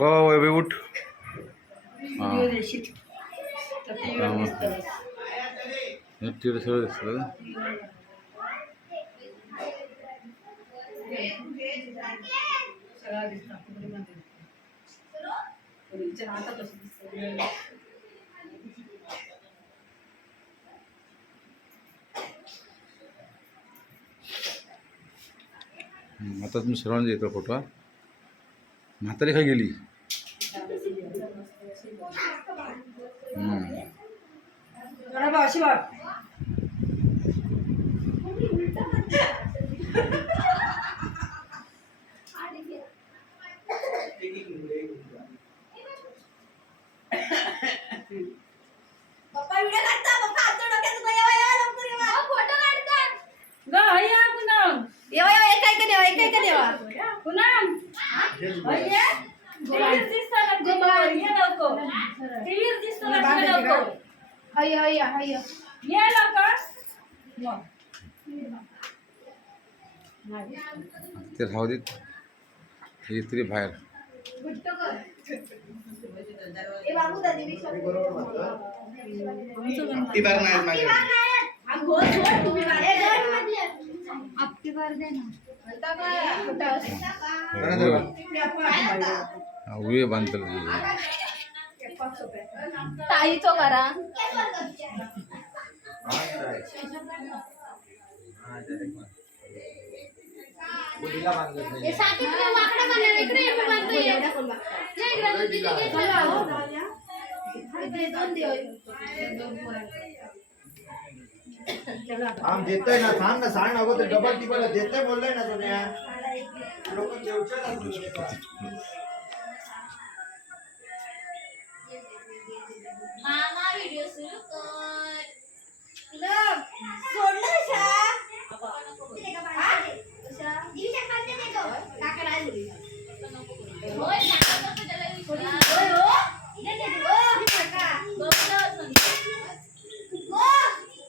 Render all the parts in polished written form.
वैभव उठ. तिकडे सगळं दिसतं. आता तुम्ही सर्वांना येतो फोटो. म्हातारी काय गेली. ते राहू देत. हे तरी बाहेर उभे बांधतात. ताईचो करा हम देते ना थांब ना सांग ना अगोदर डबल टिबल देते बोलले ना तुम्ही लोक जेवचे मामा व्हिडिओ सुरू कर. लग सोडलं शा दिवसा खाते ते तो काका राहिली होय काका तर त्याला विचारा होय हो इथे ते हो काका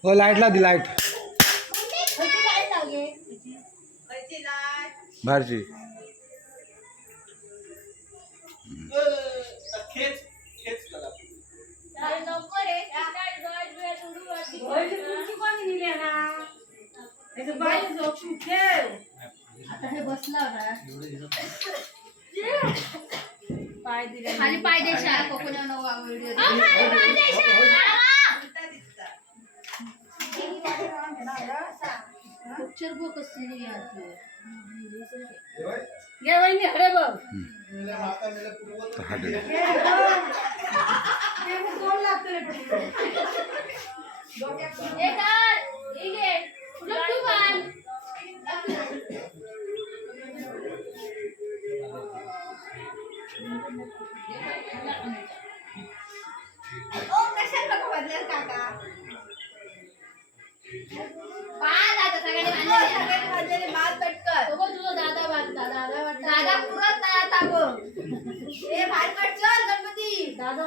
हो लाईटला दि लाईट काय लागे कैची लाईट बाहेरची. खेच खेच करा. अरे नको रे काय गॉड वेळ सुरू होती होय तुमची कोणी दिली ना हे बाई झोपू ठेव आता हे बसला ना पाय दिले खाली पाय देशा कोकोना नवा व्हिडिओ पाय देशा पिक्चर बघ कशी आती ये वहिनी अरे बघ मेले माता मेले पूर्वत ते कोण लागतं रे ए कर ठीक आहे तुला तू बांध ओ कशाला नको बदलेल काका बांध आता सगळ्यांनी बांधलेले बांध पटकर तो तुझा दादा बांधता दादा पुरत नाही आता बघ ए बाहेर पड चल गणपती दादा